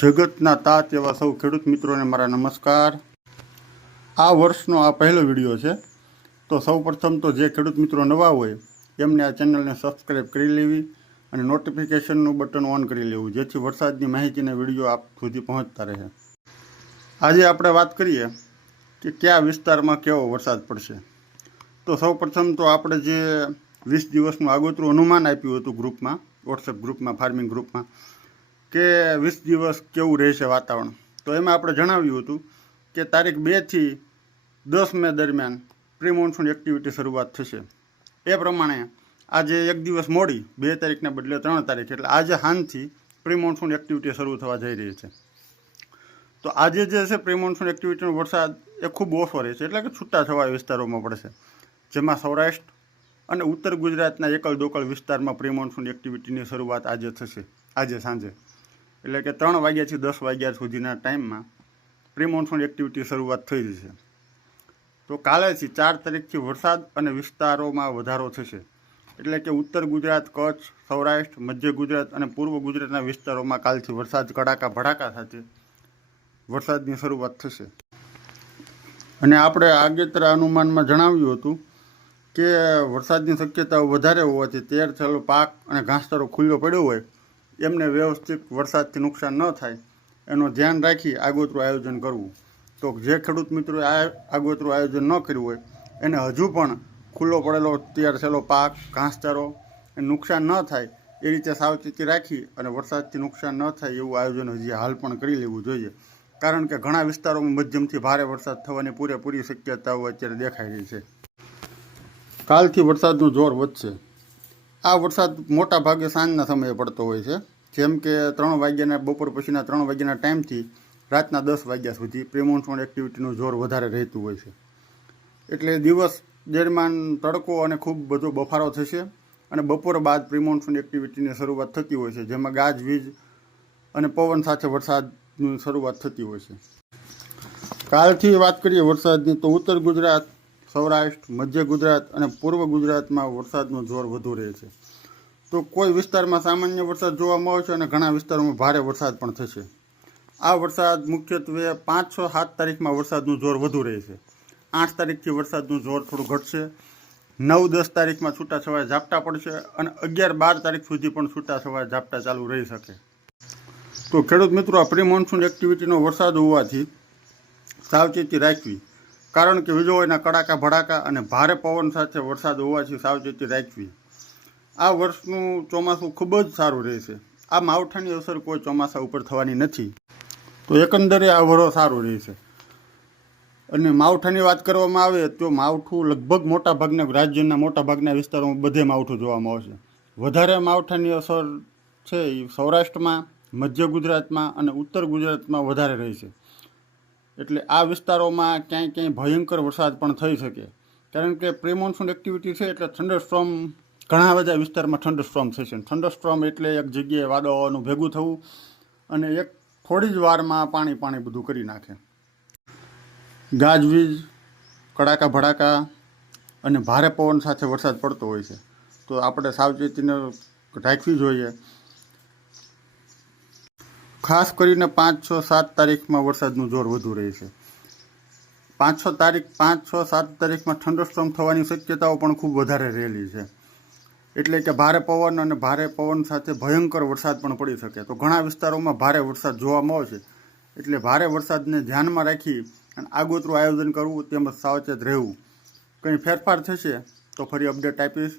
જગતના તાત એવા સૌ ખેડૂત મિત્રોને મારા નમસ્કાર। આ વર્ષનો આ પહેલો વિડીયો છે, તો સૌપ્રથમ તો જે ખેડૂત મિત્રો નવા હોય એમને આ ચેનલને સબસ્ક્રાઈબ કરી લેવી અને નોટિફિકેશનનું બટન ઓન કરી લેવું, જેથી વરસાદની માહિતીના વિડીયો આપ સુધી પહોંચતા રહે। આજે આપણે વાત કરીએ કે કયા વિસ્તારમાં કેવો વરસાદ પડશે। તો સૌપ્રથમ તો આપણે જે 20 દિવસનું આગોતરું અનુમાન આપ્યું હતું ગ્રુપમાં, વોટ્સએપ ગ્રુપમાં, ફાર્મિંગ ગ્રુપમાં, કે 20 દિવસ કેવું રહેશે વાતાવરણ, તો એમાં આપણે જણાવ્યું હતું કે તારીખ 2 થી 10 મે દરમિયાન પ્રી મોન્સૂન એક્ટિવિટી શરૂઆત થશે। એ પ્રમાણે આજે એક દિવસ મોડી 2 તારીખના બદલે 3 તારીખ, એટલે આજે સાંજથી પ્રી મોન્સૂન એક્ટિવિટી શરૂ થવા જઈ રહી છે। તો આજે જે છે પ્રી મોન્સૂન એક્ટિવિટીનો વરસાદ એ ખૂબ ઓછો રહેશે, એટલે કે છૂટાછવાયા વિસ્તારોમાં પડશે, જેમાં સૌરાષ્ટ્ર અને ઉત્તર ગુજરાતના એકલ દોકલ વિસ્તારમાં પ્રી મોન્સૂન એક્ટિવિટીની શરૂઆત આજે થશે, આજે સાંજે, એટલે કે 3 વાગ્યાથી 10 વાગ્યા સુધીના ટાઈમમાં પ્રી મોન્સૂન એક્ટિવિટી શરૂઆત થઈ જશે। તો કાલેથી 4 તારીખથી વરસાદ અને વિસ્તારોમાં વધારો થશે, એટલે કે ઉત્તર ગુજરાત, કચ્છ, સૌરાષ્ટ્ર, મધ્ય ગુજરાત અને પૂર્વ ગુજરાતના વિસ્તારોમાં કાલથી વરસાદ કડાકા ભડાકા સાથે વરસાદની શરૂઆત થશે। અને આપણે આગેતરા અનુમાનમાં જણાવ્યું હતું કે વરસાદની શક્યતાઓ વધારે હોવાથી તૈયાર થયેલો પાક અને ઘાસચારો ખુલ્લો પડ્યો હોય એમને વ્યવસ્થિત વરસાદથી નુકસાન ન થાય એનું ધ્યાન રાખી આગોતરું આયોજન કરવું। તો જે ખેડૂત મિત્રોએ આ આગોતરું આયોજન ન કર્યું હોય એને હજુ પણ ખુલ્લો પડેલો તૈયાર થયેલો પાક, ઘાસચારો એ નુકસાન ન થાય એ રીતે સાવચેતી રાખી અને વરસાદથી નુકસાન ન થાય એવું આયોજન હજી હાલ પણ કરી લેવું જોઈએ, કારણ કે ઘણા વિસ્તારોમાં મધ્યમથી ભારે વરસાદ થવાની પૂરેપૂરી શક્યતાઓ અત્યારે દેખાઈ રહી છે। કાલથી વરસાદનું જોર વધશે। આ વરસાદ મોટા ભાગે સાંજના સમયે પડતો હોય છે, જેમ કે 3 વાગ્યાના બપોર પછીના 3 વાગ્યાના ટાઈમથી રાતના 10 વાગ્યા સુધી પ્રી મોન્સૂન એક્ટિવિટીનું જોર વધારે રહેતું હોય છે। એટલે દિવસ દરમિયાન તડકો અને ખૂબ બધો બફારો થશે અને બપોર બાદ પ્રી મોન્સૂન એક્ટિવિટીની શરૂઆત થતી હોય છે, જેમાં ગાજવીજ અને પવન સાથે વરસાદની શરૂઆત થતી હોય છે। કાલથી વાત કરીએ વરસાદની, તો ઉત્તર ગુજરાત, સૌરાષ્ટ્ર, મધ્ય ગુજરાત અને પૂર્વ ગુજરાતમાં વરસાદનું જોર વધુ રહે છે। તો કોઈ વિસ્તારમાં સામાન્ય વરસાદ જોવા મળે છે અને ઘણા વિસ્તારોમાં ભારે વરસાદ પણ થશે। આ વરસાદ મુખ્યત્વે 5, 6, 7 તારીખમાં વરસાદનું જોર વધુ રહેશે। 8 તારીખથી વરસાદનું જોર થોડું ઘટશે। 9, 10 તારીખમાં છૂટાછવાયા ઝાપટા પડશે અને 11, 12 તારીખ સુધી પણ છૂટાછવાયા ઝાપટા ચાલુ રહી શકે। તો ખેડૂત મિત્રો, આ પ્રી મોન્સૂન એક્ટિવિટીનો વરસાદ હોવાથી સાવચેતી રાખવી, કારણ કે વીજળીના કડાકા ભડાકા અને ભારે પવન સાથે વરસાદ હોવાથી સાવચેતી રાખવી। આ વર્ષનું ચોમાસું ખૂબ જ સારું રહેશે। આ માવઠાની અસર કોઈ ચોમાસા ઉપર થવાની નથી, તો એકંદરે આ વરો સારું રહેશે। અને માવઠાની વાત કરવામાં આવે તો માવઠું લગભગ મોટાભાગના રાજ્યના મોટાભાગના વિસ્તારોમાં બધે માવઠું જોવા મળશે। વધારે માવઠાની અસર છે એ સૌરાષ્ટ્રમાં, મધ્ય ગુજરાતમાં અને ઉત્તર ગુજરાતમાં વધારે રહેશે। એટલે આ વિસ્તારોમાં ક્યાંય ભયંકર વરસાદ પણ થઈ શકે, કારણ કે પ્રી મોન્સૂન એક્ટિવિટી છે એટલે થંડરસ્ટોર્મ ઘણા બધા વિસ્તારમાં થંડરસ્ટોર્મ થશે। થંડરસ્ટોર્મ એટલે એક જગ્યાએ વાદળોનું ભેગું થવું અને એક થોડી જ વારમાં પાણી બધું કરી નાખે। ગાજવીજ, કડાકા ભડાકા અને ભારે પવન સાથે વરસાદ પડતો હોય છે, તો આપણે સાવચેતીને રાખવી જોઈએ। ખાસ કરીને 5, 6, 7 તારીખમાં વરસાદનું જોર વધુ રહેશે। 5, 6, 7 તારીખમાં થંડરસ્ટોર્મ થવાની શક્યતાઓ પણ ખૂબ વધારે રહેલી છે, એટલે કે ભારે પવન અને ભારે પવન સાથે ભયંકર વરસાદ પણ પડી શકે। તો ઘણા વિસ્તારોમાં ભારે વરસાદ જોવા મળશે, એટલે ભારે વરસાદને ધ્યાનમાં રાખી અને આગોતરું આયોજન કરવું તેમજ સાવચેત રહેવું। કંઈ ફેરફાર થશે તો ફરી અપડેટ આપીશ।